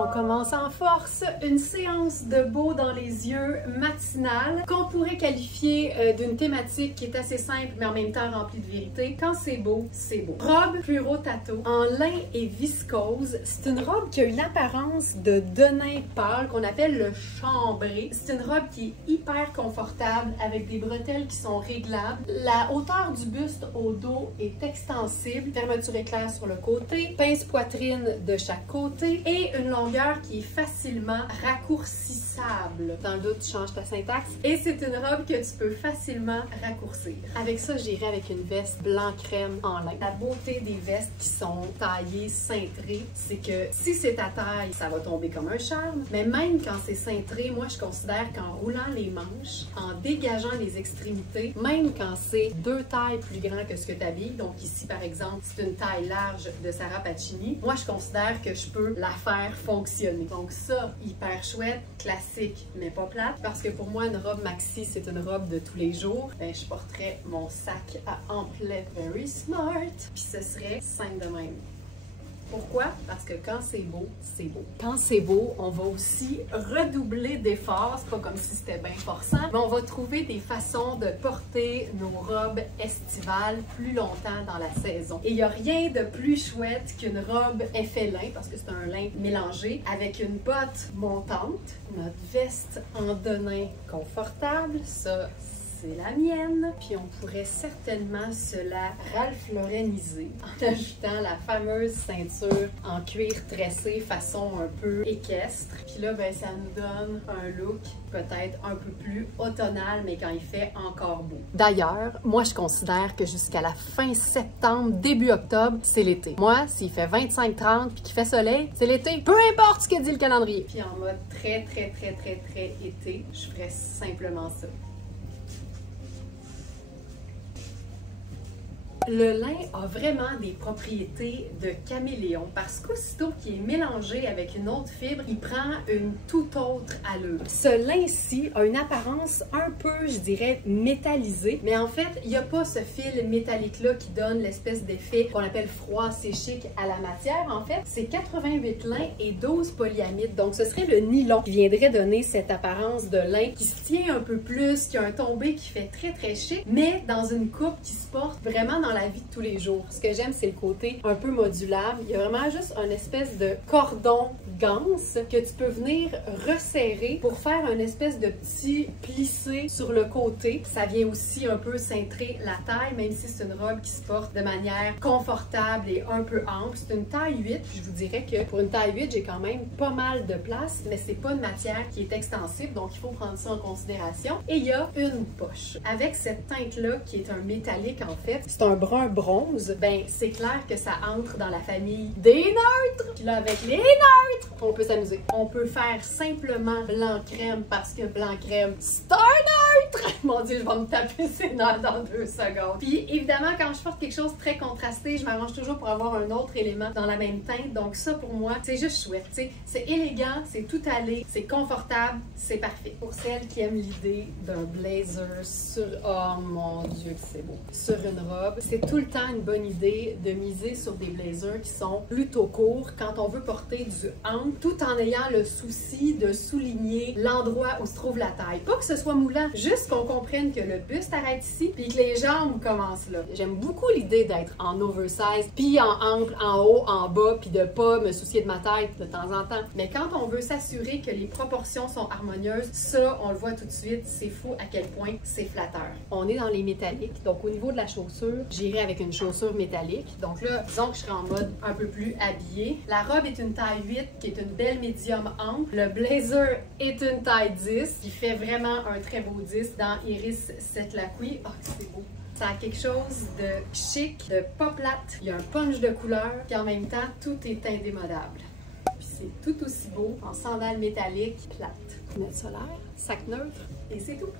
On commence en force une séance de beau dans les yeux matinale qu'on pourrait qualifier d'une thématique qui est assez simple mais en même temps remplie de vérité. Quand c'est beau, c'est beau. Robe Puro Tato en lin et viscose. C'est une robe qui a une apparence de denim pâle qu'on appelle le chambré. C'est une robe qui est hyper confortable avec des bretelles qui sont réglables. La hauteur du buste au dos est extensible. Fermeture éclair sur le côté. Pince poitrine de chaque côté et une longueur qui est facilement raccourcissable. Dans le doute, tu changes ta syntaxe. Et c'est une robe que tu peux facilement raccourcir. Avec ça, j'irai avec une veste blanc crème en lin. La beauté des vestes qui sont taillées, cintrées, c'est que si c'est ta taille, ça va tomber comme un charme. Mais même quand c'est cintré, moi, je considère qu'en roulant les manches, en dégageant les extrémités, même quand c'est deux tailles plus grands que ce que tu habilles, donc ici, par exemple, c'est une taille large de Sarah Pacini, moi, je considère que je peux la faire fonctionner. Donc ça, hyper chouette, classique, mais pas plate, parce que pour moi, une robe maxi, c'est une robe de tous les jours. Ben, je porterais mon sac à emplettes very smart, puis ce serait simple de même. Pourquoi? Parce que quand c'est beau, c'est beau. Quand c'est beau, on va aussi redoubler d'efforts. C'est pas comme si c'était bien forçant, mais on va trouver des façons de porter nos robes estivales plus longtemps dans la saison. Et il n'y a rien de plus chouette qu'une robe effet lin, parce que c'est un lin mélangé, avec une botte montante, notre veste en denim confortable, ça, c'est la mienne. Puis on pourrait certainement se la Ralph Laureniser en ajoutant la fameuse ceinture en cuir tressé façon un peu équestre. Puis là, ben, ça nous donne un look peut-être un peu plus automnal, mais quand il fait encore beau. D'ailleurs, moi, je considère que jusqu'à la fin septembre, début octobre, c'est l'été. Moi, s'il fait 25-30 puis qu'il fait soleil, c'est l'été. Peu importe ce que dit le calendrier. Puis en mode très été, je ferais simplement ça. Le lin a vraiment des propriétés de caméléon parce qu'aussitôt qu'il est mélangé avec une autre fibre, il prend une toute autre allure. Ce lin-ci a une apparence un peu, je dirais, métallisée, mais en fait, il n'y a pas ce fil métallique-là qui donne l'espèce d'effet qu'on appelle froid, c'est chic à la matière. En fait, c'est 88 lin et 12 polyamide, donc ce serait le nylon qui viendrait donner cette apparence de lin qui se tient un peu plus, qui a un tombé qui fait très chic, mais dans une coupe qui se porte vraiment dans la vie de tous les jours. Ce que j'aime, c'est le côté un peu modulable. Il y a vraiment juste une espèce de cordon ganse que tu peux venir resserrer pour faire une espèce de petit plissé sur le côté. Ça vient aussi un peu cintrer la taille, même si c'est une robe qui se porte de manière confortable et un peu ample. C'est une taille 8, puis je vous dirais que pour une taille 8, j'ai quand même pas mal de place, mais c'est pas une matière qui est extensible, donc il faut prendre ça en considération. Et il y a une poche. Avec cette teinte-là, qui est un métallique en fait, c'est un brun bronze, ben c'est clair que ça entre dans la famille des neutres. Puis là, avec les neutres, on peut s'amuser. On peut faire simplement blanc crème parce que blanc crème, c'est un neutre! Mon Dieu, je vais me taper ses nerfs dans 2 secondes. Puis évidemment, quand je porte quelque chose de très contrasté, je m'arrange toujours pour avoir un autre élément dans la même teinte. Donc ça, pour moi, c'est juste chouette. C'est élégant, c'est tout allé, c'est confortable, c'est parfait. Pour celles qui aiment l'idée d'un blazer sur... Oh mon Dieu, que c'est beau! Sur une robe, c'est tout le temps une bonne idée de miser sur des blazers qui sont plutôt courts quand on veut porter du ample tout en ayant le souci de souligner l'endroit où se trouve la taille. Pas que ce soit moulant, juste qu'on comprenne que le buste arrête ici puis que les jambes commencent là. J'aime beaucoup l'idée d'être en oversize puis en ample, en haut, en bas puis de pas me soucier de ma taille de temps en temps. Mais quand on veut s'assurer que les proportions sont harmonieuses, ça, on le voit tout de suite, c'est fou à quel point c'est flatteur. On est dans les métalliques, donc au niveau de la chaussure, j'irai avec une chaussure métallique. Donc là, disons que je serai en mode un peu plus habillée. La robe est une taille 8 qui est une belle médium ample. Le blazer est une taille 10 qui fait vraiment un très beau 10 dans Iris Setlaqui. Oh, c'est beau! Ça a quelque chose de chic, de pas plate. Il y a un punch de couleur, puis en même temps, tout est indémodable. Puis c'est tout aussi beau en sandales métalliques plates. Lunette solaire, sac neutre, et c'est tout.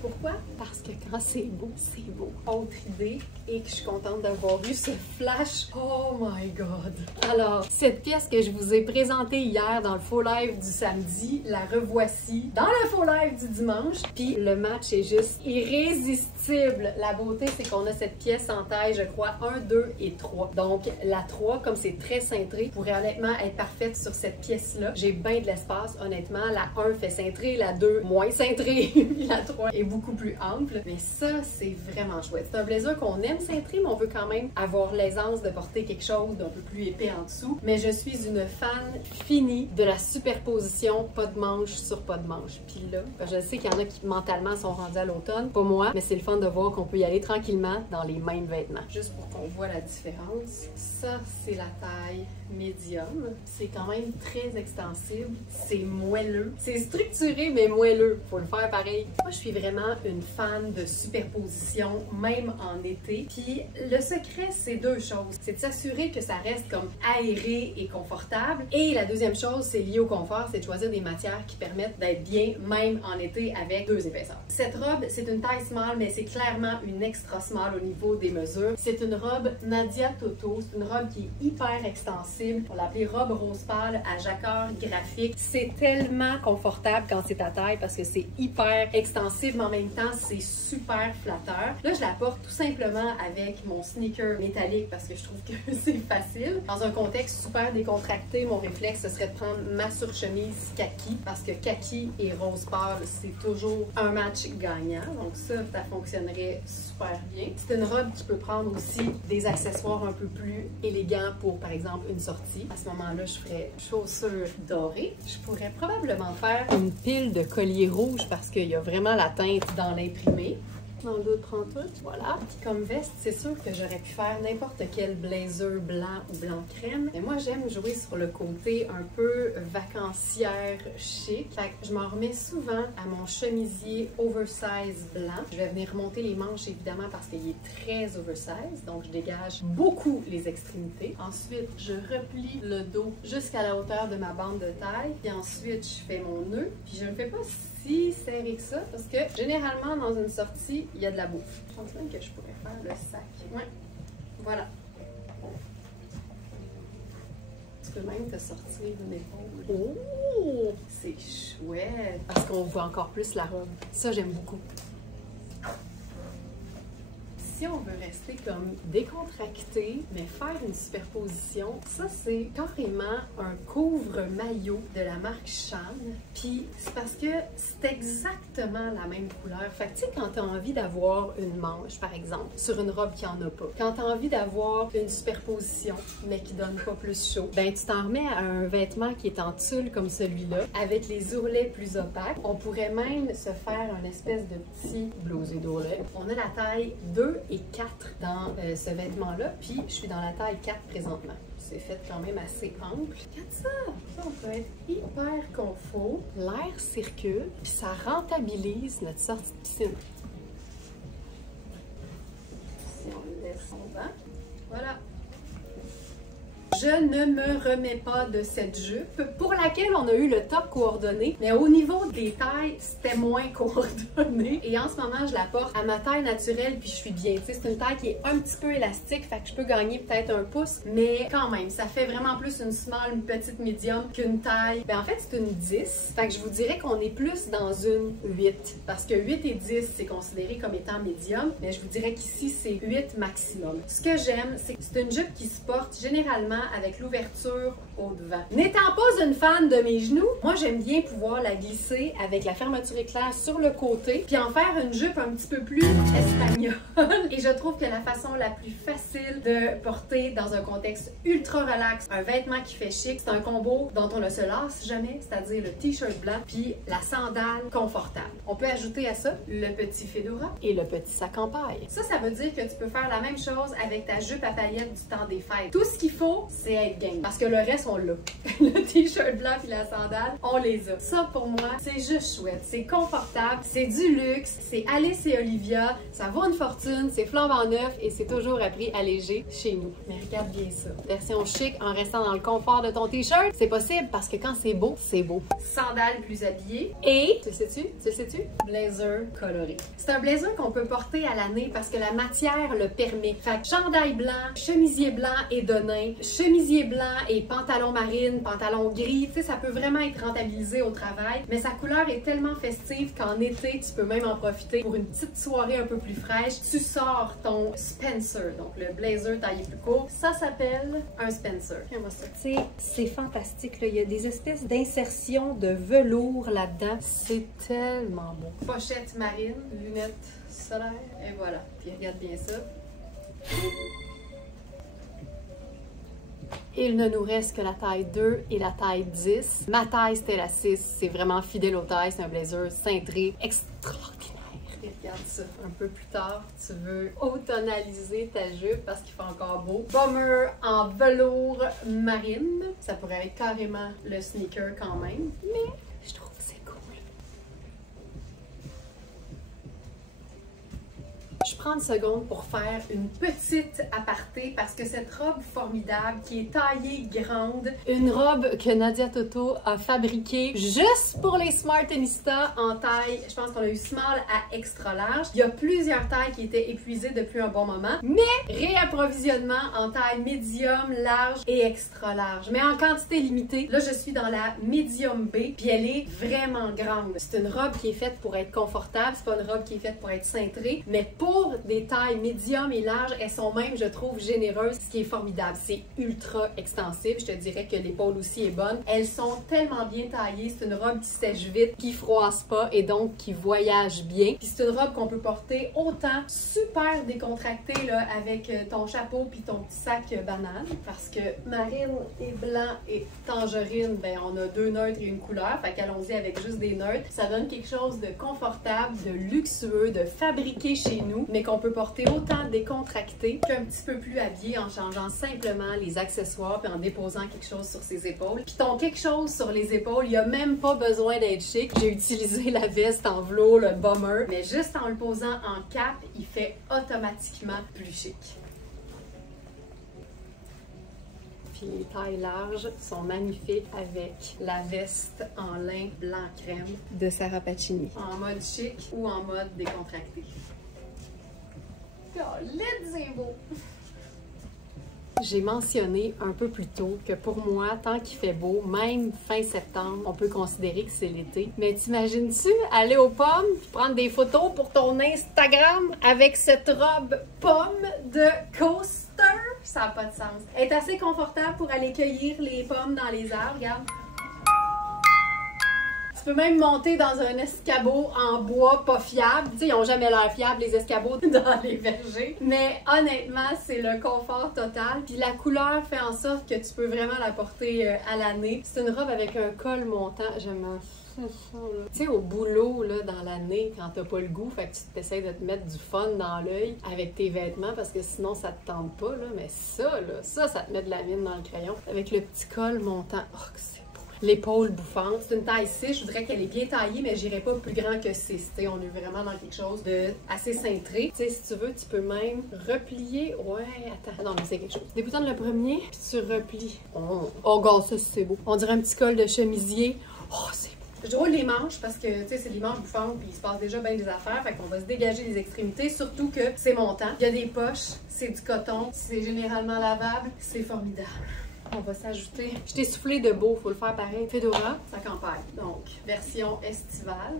Pourquoi? Parce que quand c'est beau, c'est beau. Autre idée, et que je suis contente d'avoir eu ce flash. Oh my God! Alors, cette pièce que je vous ai présentée hier dans le faux live du samedi, la revoici dans le faux live du dimanche. Puis le match est juste irrésistible. La beauté, c'est qu'on a cette pièce en taille, je crois, 1, 2 et 3. Donc, la 3, comme c'est très cintré, pourrait honnêtement être parfaite sur cette pièce-là. J'ai bien de l'espace, honnêtement. La 1 fait cintré, la 2 moins cintré, puis la 3 est beaucoup plus ample. Mais ça, c'est vraiment chouette. C'est un blazer qu'on aime cintré, mais on veut quand même avoir l'aisance de porter quelque chose d'un peu plus épais en dessous. Mais je suis une fan finie de la superposition pas de manche sur pas de manche. Puis là, je sais qu'il y en a qui mentalement sont rendus à l'automne. Pas moi, mais c'est le fun de voir qu'on peut y aller tranquillement dans les mêmes vêtements. Juste pour qu'on voit la différence. Ça, c'est la taille médium. C'est quand même très extensible. C'est moelleux. C'est structuré, mais moelleux. Faut le faire pareil. Moi, je suis vraiment une fan de superposition, même en été. Puis le secret, c'est deux choses. C'est de s'assurer que ça reste comme aéré et confortable. Et la deuxième chose, c'est lié au confort, c'est de choisir des matières qui permettent d'être bien, même en été, avec 2 épaisseurs. Cette robe, c'est une taille small, mais c'est clairement une extra small au niveau des mesures. C'est une robe Nadia Toto. C'est une robe qui est hyper extensible. On l'appelait robe rose pâle à jacquard graphique. C'est tellement confortable quand c'est ta taille parce que c'est hyper extensible, mais en même temps, c'est super flatteur. Là, je la porte tout simplement avec mon sneaker métallique parce que je trouve que c'est facile. Dans un contexte super décontracté, mon réflexe, ce serait de prendre ma surchemise kaki parce que kaki et rose pâle, c'est toujours un match gagnant. Donc ça fonctionnerait super bien. C'est une robe qui peut prendre aussi des accessoires un peu plus élégants pour, par exemple, une sortie. À ce moment-là, je ferais chaussures dorées. Je pourrais probablement faire une pile de colliers rouges parce qu'il y a vraiment la teinte dans l'imprimé. Dans le dos, prend tout. Voilà. Puis comme veste, c'est sûr que j'aurais pu faire n'importe quel blazer blanc ou blanc crème. Mais moi, j'aime jouer sur le côté un peu vacancière chic. Fait que je m'en remets souvent à mon chemisier oversize blanc. Je vais venir remonter les manches, évidemment, parce qu'il est très oversize. Donc, je dégage beaucoup les extrémités. Ensuite, je replie le dos jusqu'à la hauteur de ma bande de taille. Puis ensuite, je fais mon nœud. Puis je ne le fais pas si serré que ça, parce que généralement, dans une sortie, il y a de la bouffe. Je pense même que je pourrais faire le sac. Ouais, voilà. Tu peux même te sortir une épaule. Oh! C'est chouette! Parce qu'on voit encore plus la robe. Ça, j'aime beaucoup. Si on veut rester comme décontracté, mais faire une superposition, ça c'est carrément un couvre-maillot de la marque Shan. Puis c'est parce que c'est exactement la même couleur. Fait que tu sais, quand tu as envie d'avoir une manche, par exemple, sur une robe qui en a pas, quand tu as envie d'avoir une superposition, mais qui donne pas plus chaud, ben tu t'en remets à un vêtement qui est en tulle comme celui-là, avec les ourlets plus opaques. On pourrait même se faire un espèce de petit blousé d'ourlet. On a la taille 2 et 4 dans ce vêtement-là, puis je suis dans la taille 4 présentement. C'est fait quand même assez ample. Regarde ça! Ça, on peut être hyper confort. L'air circule, puis ça rentabilise notre sortie de piscine. Si on le laisse en bas, voilà. Je ne me remets pas de cette jupe pour laquelle on a eu le top coordonné, mais au niveau des tailles, c'était moins coordonné. Et en ce moment, je la porte à ma taille naturelle, puis je suis bien. C'est une taille qui est un petit peu élastique, fait que je peux gagner peut-être un pouce, mais quand même, ça fait vraiment plus une small, une petite médium qu'une taille. Ben en fait, c'est une 10, fait que je vous dirais qu'on est plus dans une 8, parce que 8 et 10, c'est considéré comme étant médium, mais je vous dirais qu'ici, c'est 8 maximum. Ce que j'aime, c'est que c'est une jupe qui se porte généralement avec l'ouverture au devant. N'étant pas une fan de mes genoux, moi j'aime bien pouvoir la glisser avec la fermeture éclair sur le côté, puis en faire une jupe un petit peu plus espagnole. Et je trouve que la façon la plus facile de porter dans un contexte ultra relax, un vêtement qui fait chic, c'est un combo dont on ne se lasse jamais, c'est-à-dire le t-shirt blanc puis la sandale confortable. On peut ajouter à ça le petit fedora et le petit sac en paille. Ça veut dire que tu peux faire la même chose avec ta jupe à paillettes du temps des fêtes. Tout ce qu'il faut, c'est être game. Parce que le reste, on l'a. Le t-shirt blanc puis la sandale, on les a. Ça, pour moi, c'est juste chouette. C'est confortable, c'est du luxe, c'est Alice et Olivia, ça vaut une fortune, c'est flambant neuf et c'est toujours à prix allégé chez nous. Mais regarde bien ça. Version chic en restant dans le confort de ton t-shirt, c'est possible parce que quand c'est beau, c'est beau. Sandales plus habillées et, tu le sais-tu? Blazer coloré. C'est un blazer qu'on peut porter à l'année parce que la matière le permet. Fait que chandail blanc, chemisier blanc et denim, chemisier blanc et pantalon marine, pantalon gris, tu sais, ça peut vraiment être rentabilisé au travail, mais sa couleur est tellement festive qu'en été, tu peux même en profiter pour une petite soirée un peu plus fraîche. Tu sors ton Spencer, donc le blazer taillé plus court. Ça s'appelle un Spencer. C'est fantastique, là. Il y a des espèces d'insertions de velours là-dedans. C'est tellement beau. Pochette marine, lunettes solaires, et voilà. Puis regarde bien ça. Il ne nous reste que la taille 2 et la taille 10. Ma taille, c'était la 6. C'est vraiment fidèle aux tailles. C'est un blazer cintré extraordinaire. Et regarde ça. Un peu plus tard, tu veux automnaliser ta jupe parce qu'il fait encore beau. Bomber en velours marine. Ça pourrait être carrément le sneaker quand même. Mais je trouve que c'est cool. Je prends une seconde pour faire une petite aparté parce que cette robe formidable qui est taillée grande, une robe que Nadia Toto a fabriquée juste pour les Smartinistas en taille, je pense qu'on a eu small à extra large. Il y a plusieurs tailles qui étaient épuisées depuis un bon moment, mais réapprovisionnement en taille médium, large et extra large, mais en quantité limitée. Là, je suis dans la medium B, puis elle est vraiment grande. C'est une robe qui est faite pour être confortable, c'est pas une robe qui est faite pour être cintrée, mais pour des tailles médium et larges, elles sont même, je trouve, généreuses, ce qui est formidable. C'est ultra extensive. Je te dirais que l'épaule aussi est bonne. Elles sont tellement bien taillées. C'est une robe qui sèche vite, qui froisse pas et donc qui voyage bien. Puis c'est une robe qu'on peut porter autant super décontractée là, avec ton chapeau puis ton petit sac banane. Parce que marine et blanc et tangerine, ben on a deux neutres et une couleur. Fait qu'allons-y avec juste des neutres. Ça donne quelque chose de confortable, de luxueux, de fabriqué chez nous, mais qu'on peut porter autant décontracté qu'un petit peu plus habillé en changeant simplement les accessoires puis en déposant quelque chose sur ses épaules. Puis ton quelque chose sur les épaules, il n'y a même pas besoin d'être chic. J'ai utilisé la veste en velours, le bomber, mais juste en le posant en cap, il fait automatiquement plus chic. Puis les tailles larges sont magnifiques avec la veste en lin blanc crème de Sarah Pacini. En mode chic ou en mode décontracté. Oh, let's go! J'ai mentionné un peu plus tôt que pour moi, tant qu'il fait beau, même fin septembre, on peut considérer que c'est l'été. Mais t'imagines-tu aller aux pommes et prendre des photos pour ton Instagram avec cette robe pomme de Coaster? Ça n'a pas de sens. Elle est assez confortable pour aller cueillir les pommes dans les arbres, regarde. Tu peux même monter dans un escabeau en bois pas fiable. Tu sais, ils n'ont jamais l'air fiables, les escabeaux dans les vergers. Mais honnêtement, c'est le confort total. Puis la couleur fait en sorte que tu peux vraiment la porter à l'année. C'est une robe avec un col montant. J'aime ça, là. Tu sais, au boulot, là, dans l'année, quand t'as pas le goût, fait que tu essaies de te mettre du fun dans l'œil avec tes vêtements parce que sinon, ça te tente pas, là. Mais ça, là, ça te met de la mine dans le crayon. Avec le petit col montant. Oh, que c'est l'épaule bouffante. C'est une taille 6, je voudrais qu'elle est bien taillée, mais j'irais pas plus grand que 6. T'sais, on est vraiment dans quelque chose de assez cintré. Tu sais, si tu veux, tu peux même replier. Ouais, attends. Non, mais c'est quelque chose. Déboutonne le premier, puis tu replies. Oh, regarde ça, c'est beau. On dirait un petit col de chemisier. Oh, c'est beau. Je roule les manches parce que, tu sais, c'est des manches bouffantes, puis il se passe déjà bien des affaires. Fait qu'on va se dégager les extrémités, surtout que c'est montant. Il y a des poches, c'est du coton, c'est généralement lavable. C'est formidable. On va s'ajouter. Je t'ai soufflé de beau, faut le faire pareil. Fedora, ça campagne. Donc, version estivale.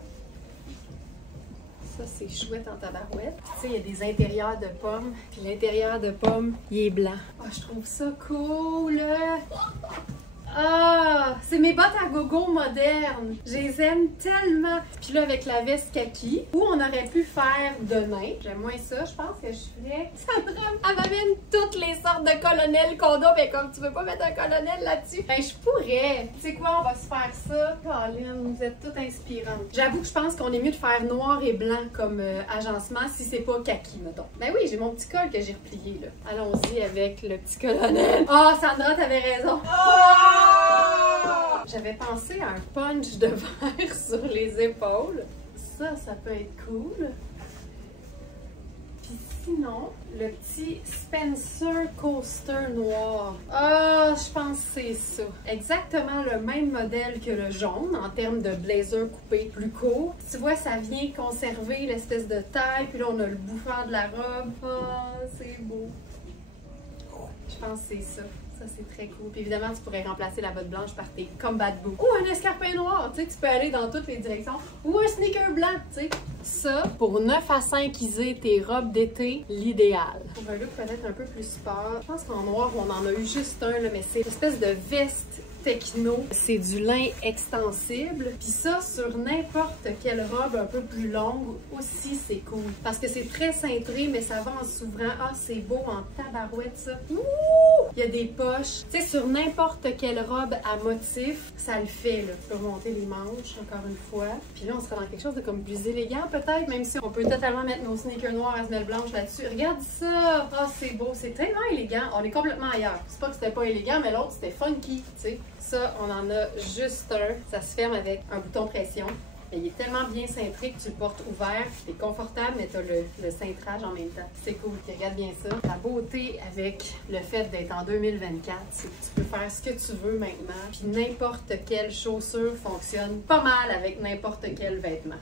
Ça, c'est chouette en tabarouette. Tu sais, il y a des intérieurs de pommes. Puis l'intérieur de pommes, il est blanc. Ah, je trouve ça cool! Ah, c'est mes bottes à gogo modernes. Je les aime tellement. Puis là, avec la veste kaki, où on aurait pu faire de nain. J'aime moins ça. Je pense que je ferais... Elle m'amène toutes les sortes de colonels qu'on a, mais comme tu veux pas mettre un colonel là-dessus, ben je pourrais. Tu sais quoi, on va se faire ça. Colin, vous êtes toutes inspirantes. J'avoue que je pense qu'on est mieux de faire noir et blanc comme agencement si c'est pas kaki, mettons. Ben oui, j'ai mon petit col que j'ai replié, là. Allons-y avec le petit colonel. Ah, oh, Sandra, t'avais raison. Oh! J'avais pensé à un punch de verre sur les épaules. Ça peut être cool. Puis sinon, le petit Spencer Coaster noir. Ah, je pense que c'est ça. Exactement le même modèle que le jaune en termes de blazer coupé plus court. Tu vois, ça vient conserver l'espèce de taille. Puis là, on a le bouffant de la robe. Ah, c'est beau. Je pense que c'est ça. Ça, c'est très cool. Puis évidemment, tu pourrais remplacer la botte blanche par tes combat boots. Ou un escarpin noir, tu sais, tu peux aller dans toutes les directions. Ou un sneaker blanc, tu sais. Ça, pour 9 à 5 isées, tes robes d'été, l'idéal. Pour un look peut-être un peu plus sport, je pense qu'en noir, on en a eu juste un, là, mais c'est une espèce de veste techno. C'est du lin extensible. Puis ça, sur n'importe quelle robe un peu plus longue, aussi, c'est cool. Parce que c'est très cintré, mais ça va en s'ouvrant. Ah, c'est beau en tabarouette, ça. Ouh! Il y a des poches. Tu sais, sur n'importe quelle robe à motif, ça le fait, là. Tu peux remonter les manches, encore une fois. Puis là, on sera dans quelque chose de comme plus élégant, peut-être, même si on peut totalement mettre nos sneakers noirs à semelle blanche là-dessus. Regarde ça! Ah, c'est beau. C'est tellement élégant. On est complètement ailleurs. C'est pas que c'était pas élégant, mais l'autre, c'était funky, tu sais. Ça, on en a juste un. Ça se ferme avec un bouton pression. Il est tellement bien cintré que tu le portes ouvert, c'est confortable, mais tu as le cintrage en même temps. C'est cool, tu regardes bien ça. La beauté avec le fait d'être en 2024, c'est que tu peux faire ce que tu veux maintenant, puis n'importe quelle chaussure fonctionne pas mal avec n'importe quel vêtement.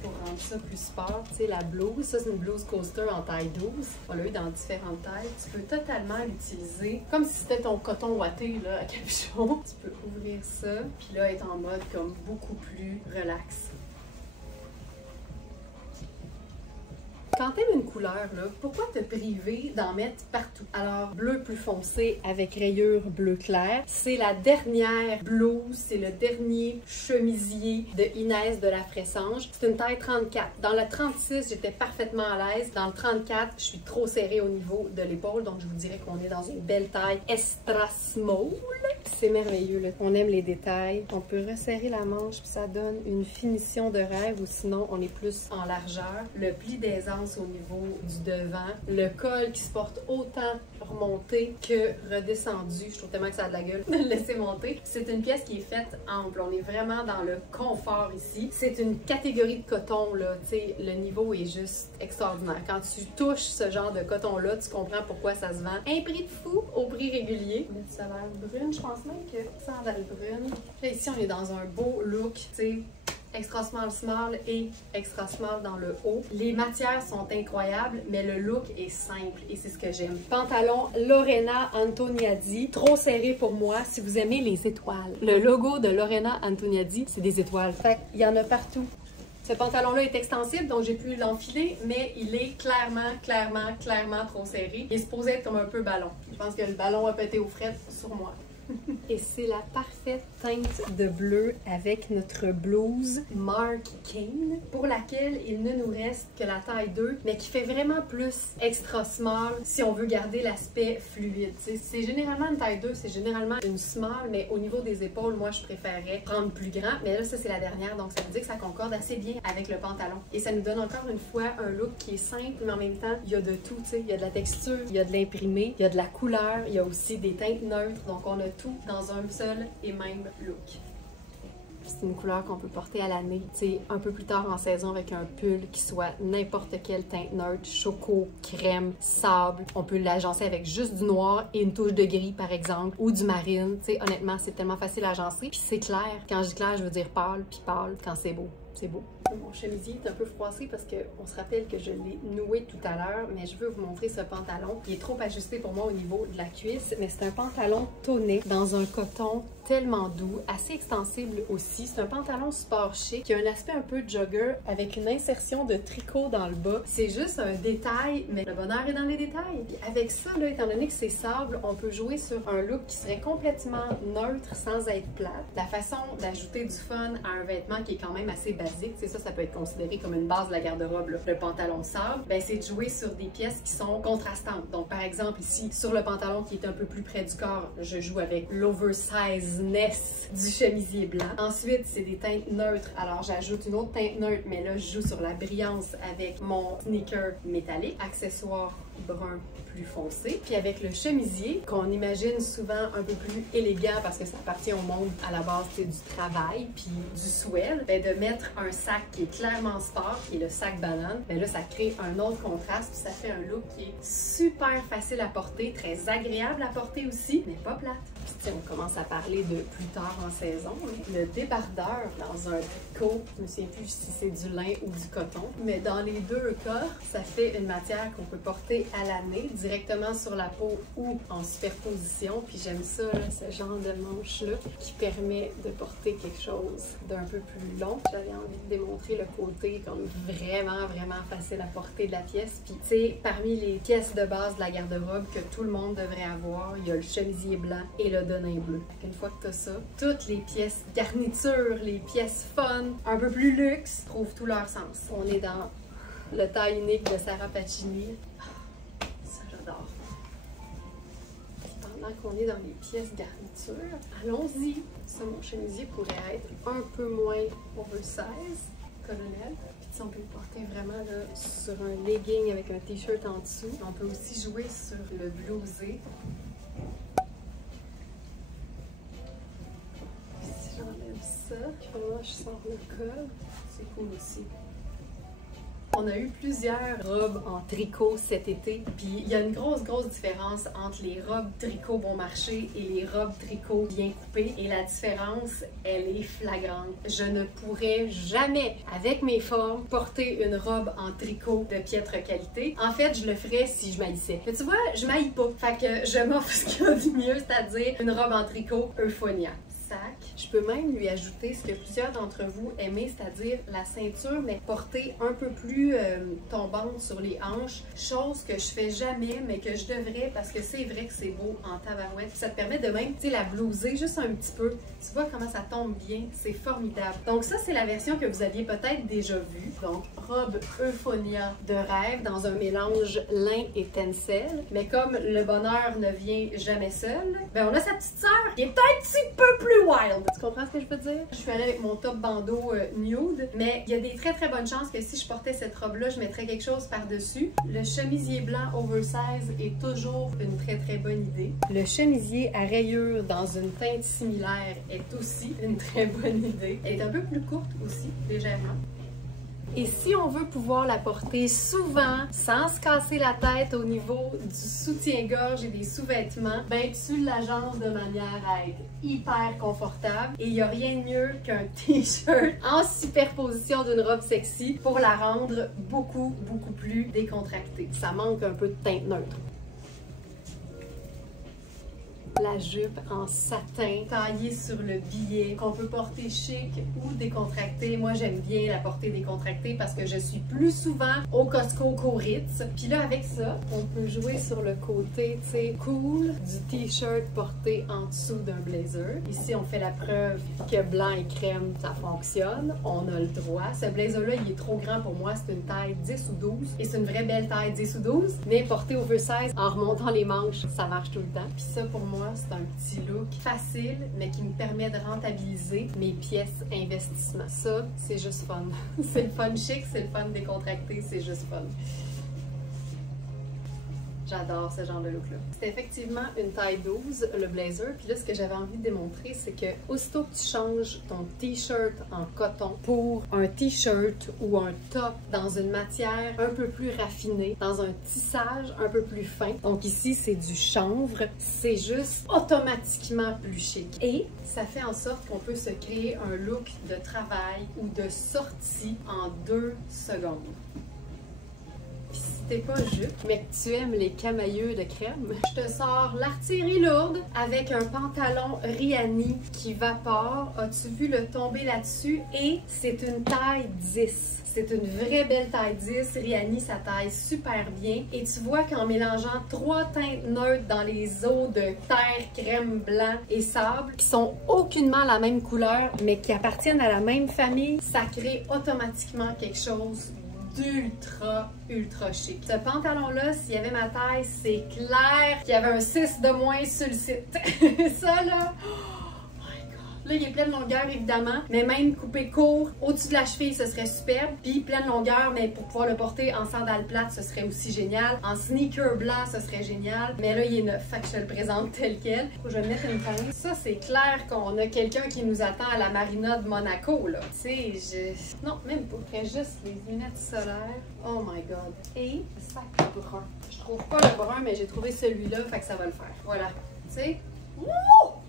Pour rendre ça plus sport, tu sais, la blouse, ça c'est une blouse coaster en taille 12. On l'a eu dans différentes tailles. Tu peux totalement l'utiliser comme si c'était ton coton ouaté là, à capuchon. Tu peux ouvrir ça, puis là être en mode comme beaucoup plus relax. Quand t'aimes une couleur, là, pourquoi te priver d'en mettre partout? Alors, bleu plus foncé avec rayures bleu clair. C'est la dernière blouse, c'est le dernier chemisier de Inès de la Fressange. C'est une taille 34. Dans le 36, j'étais parfaitement à l'aise. Dans le 34, je suis trop serrée au niveau de l'épaule, donc je vous dirais qu'on est dans une belle taille extra small. C'est merveilleux, là. On aime les détails. On peut resserrer la manche, puis ça donne une finition de rêve, ou sinon, on est plus en largeur. Le pli d'aisance au niveau du devant. Le col qui se porte autant remonté que redescendu. Je trouve tellement que ça a de la gueule de le laisser monter. C'est une pièce qui est faite ample. On est vraiment dans le confort ici. C'est une catégorie de coton, là. Tu sais, le niveau est juste extraordinaire. Quand tu touches ce genre de coton-là, tu comprends pourquoi ça se vend. Un prix de fou au prix régulier. Une sandale brune, je pense même que sandale brune. Là, ici, on est dans un beau look, tu sais, extra small et extra small dans le haut. Les matières sont incroyables, mais le look est simple et c'est ce que j'aime. Pantalon Lorena Antoniadi, trop serré pour moi si vous aimez les étoiles. Le logo de Lorena Antoniadi, c'est des étoiles. Fait qu'il y en a partout. Ce pantalon-là est extensible, donc j'ai pu l'enfiler, mais il est clairement trop serré. Il est supposé être comme un peu ballon. Je pense que le ballon a pété aux frettes sur moi. Et c'est la parfaite teinte de bleu avec notre blouse Mark Kane, pour laquelle il ne nous reste que la taille 2, mais qui fait vraiment plus extra small si on veut garder l'aspect fluide. C'est généralement une taille 2, c'est généralement une small, mais au niveau des épaules, moi je préférais prendre plus grand. Mais là, ça c'est la dernière, donc ça veut dire que ça concorde assez bien avec le pantalon. Et ça nous donne encore une fois un look qui est simple, mais en même temps, il y a de tout, tu sais. Il y a de la texture, il y a de l'imprimé, il y a de la couleur, il y a aussi des teintes neutres, donc on a tout dans un seul et même look. C'est une couleur qu'on peut porter à l'année, tu sais, un peu plus tard en saison avec un pull qui soit n'importe quelle teinte neutre, choco, crème, sable. On peut l'agencer avec juste du noir et une touche de gris par exemple, ou du marine. Tu sais, honnêtement, c'est tellement facile à agencer. Puis c'est clair. Quand je dis clair, je veux dire pâle, puis pâle quand c'est beau. C'est beau. Mon chemisier est un peu froissé parce qu'on se rappelle que je l'ai noué tout à l'heure, mais je veux vous montrer ce pantalon. Il est trop ajusté pour moi au niveau de la cuisse, mais c'est un pantalon tonné dans un coton tellement doux, assez extensible aussi. C'est un pantalon sport chic qui a un aspect un peu jogger avec une insertion de tricot dans le bas. C'est juste un détail, mais le bonheur est dans les détails. Puis avec ça, là, étant donné que c'est sable, on peut jouer sur un look qui serait complètement neutre sans être plate. La façon d'ajouter du fun à un vêtement qui est quand même assez basique, c'est ça peut être considéré comme une base de la garde-robe, le pantalon sable, ben c'est de jouer sur des pièces qui sont contrastantes. Donc par exemple ici, sur le pantalon qui est un peu plus près du corps, je joue avec l'oversizeness du chemisier blanc. Ensuite, c'est des teintes neutres, alors j'ajoute une autre teinte neutre, mais là je joue sur la brillance avec mon sneaker métallique, accessoire brun plus foncé. Puis avec le chemisier, qu'on imagine souvent un peu plus élégant parce que ça appartient au monde à la base du travail puis du swell, ben de mettre un sac qui est clairement sport, qui est le sac banane, ben là ça crée un autre contraste puis ça fait un look qui est super facile à porter, très agréable à porter aussi, mais pas plate. Puis on commence à parler de plus tard en saison, le débardeur dans un tricot, je me souviens plus si c'est du lin ou du coton, mais dans les deux cas, ça fait une matière qu'on peut porter à l'année, directement sur la peau ou en superposition. Puis j'aime ça, là, ce genre de manche-là qui permet de porter quelque chose d'un peu plus long. J'avais envie de démontrer le côté comme vraiment facile à porter de la pièce. Puis tu sais, parmi les pièces de base de la garde-robe que tout le monde devrait avoir, il y a le chemisier blanc et le denim bleu. Une fois que tu as ça, toutes les pièces garniture, les pièces fun, un peu plus luxe, trouvent tout leur sens. On est dans le taille unique de Sarah Pacini. Ça, j'adore. Pendant qu'on est dans les pièces garniture, allons-y. Ça, mon chemisier pourrait être un peu moins oversize, colonel. Puis on peut le porter vraiment là, sur un legging avec un t-shirt en dessous. On peut aussi jouer sur le blousé. Si j'enlève ça, je sors le col, c'est cool aussi. On a eu plusieurs robes en tricot cet été, puis il y a une grosse différence entre les robes tricot bon marché et les robes tricot bien coupées, et la différence, elle est flagrante. Je ne pourrais jamais, avec mes formes, porter une robe en tricot de piètre qualité. En fait, je le ferais si je maillissais. Mais tu vois, je maille pas, fait que je m'offre ce qu'il y a du mieux, c'est-à-dire une robe en tricot Euphonia. Je peux même lui ajouter ce que plusieurs d'entre vous aimez, c'est-à-dire la ceinture, mais portée un peu plus tombante sur les hanches, chose que je fais jamais, mais que je devrais parce que c'est vrai que c'est beau en tabarouette. Ça te permet de même, tu sais, la blouser juste un petit peu. Tu vois comment ça tombe bien, c'est formidable. Donc ça, c'est la version que vous aviez peut-être déjà vue. Donc, robe Euphonia de rêve dans un mélange lin et tencel. Mais comme le bonheur ne vient jamais seul, ben on a sa petite sœur qui est peut-être un petit peu plus wild. Tu comprends ce que je veux dire? Je suis allée avec mon top bandeau nude, mais il y a des très bonnes chances que si je portais cette robe-là, je mettrais quelque chose par-dessus. Le chemisier blanc oversize est toujours une très bonne idée. Le chemisier à rayures dans une teinte similaire est aussi une très bonne idée. Elle est un peu plus courte aussi, légèrement. Et si on veut pouvoir la porter souvent, sans se casser la tête au niveau du soutien-gorge et des sous-vêtements, ben tu l'agences de manière à être hyper confortable. Et il n'y a rien de mieux qu'un t-shirt en superposition d'une robe sexy pour la rendre beaucoup plus décontractée. Ça manque un peu de teinte neutre. La jupe en satin taillée sur le billet qu'on peut porter chic ou décontracté. Moi, j'aime bien la porter décontractée parce que je suis plus souvent au Costco qu'au Ritz. Puis là, avec ça, on peut jouer sur le côté, tu sais, cool du t-shirt porté en dessous d'un blazer. Ici, on fait la preuve que blanc et crème, ça fonctionne. On a le droit. Ce blazer-là, il est trop grand pour moi. C'est une taille 10 ou 12. Et c'est une vraie belle taille 10 ou 12. Mais porté oversize en remontant les manches, ça marche tout le temps. Puis ça, pour moi, c'est un petit look facile, mais qui me permet de rentabiliser mes pièces investissement. Ça, c'est juste fun. C'est le fun chic, c'est le fun décontracté, c'est juste fun. J'adore ce genre de look-là. C'est effectivement une taille 12, le blazer. Puis là, ce que j'avais envie de démontrer, c'est que aussitôt que tu changes ton t-shirt en coton pour un t-shirt ou un top dans une matière un peu plus raffinée, dans un tissage un peu plus fin, donc ici, c'est du chanvre, c'est juste automatiquement plus chic. Et ça fait en sorte qu'on peut se créer un look de travail ou de sortie en 2 secondes. Puis si t'es pas jupe, mais que tu aimes les camailleux de crème, je te sors l'artillerie lourde avec un pantalon Rihanni qui vapore. As-tu vu le tomber là-dessus? Et c'est une taille 10. C'est une vraie belle taille 10. Rihanni, ça taille super bien. Et tu vois qu'en mélangeant 3 teintes neutres dans les eaux de terre, crème, blanc et sable, qui sont aucunement la même couleur, mais qui appartiennent à la même famille, ça crée automatiquement quelque chose ultra chic. Ce pantalon-là, s'il y avait ma taille, c'est clair qu'il y avait un 6 de moins sur le site. Ça, là... Là, il est plein de longueur, évidemment, mais même coupé court, au-dessus de la cheville, ce serait superbe. Puis plein de longueur, mais pour pouvoir le porter en sandales plates, ce serait aussi génial. En sneaker blanc, ce serait génial. Mais là, il est neuf, fait que je te le présente tel quel. Faut que je mette une pince. Ça, c'est clair qu'on a quelqu'un qui nous attend à la marina de Monaco, là. Tu sais, non, même pas. Je ferais juste les lunettes solaires. Oh my God. Et le sac brun. Je trouve pas le brun, mais j'ai trouvé celui-là, fait que ça va le faire. Voilà. Tu sais? Wouh!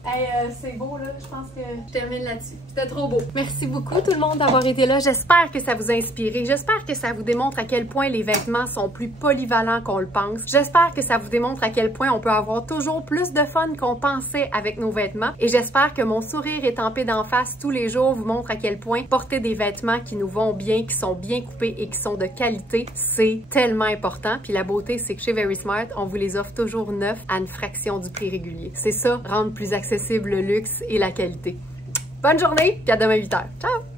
Hey, c'est beau là, je pense que je termine là-dessus. C'était trop beau. Merci beaucoup tout le monde d'avoir été là. J'espère que ça vous a inspiré. J'espère que ça vous démontre à quel point les vêtements sont plus polyvalents qu'on le pense. J'espère que ça vous démontre à quel point on peut avoir toujours plus de fun qu'on pensait avec nos vêtements. Et j'espère que mon sourire étampé d'en face tous les jours vous montre à quel point porter des vêtements qui nous vont bien, qui sont bien coupés et qui sont de qualité, c'est tellement important. Puis la beauté, c'est que chez Very Smart, on vous les offre toujours neufs à une fraction du prix régulier. C'est ça, rendre plus accessible le luxe et la qualité. Bonne journée, puis à demain 8h. Ciao!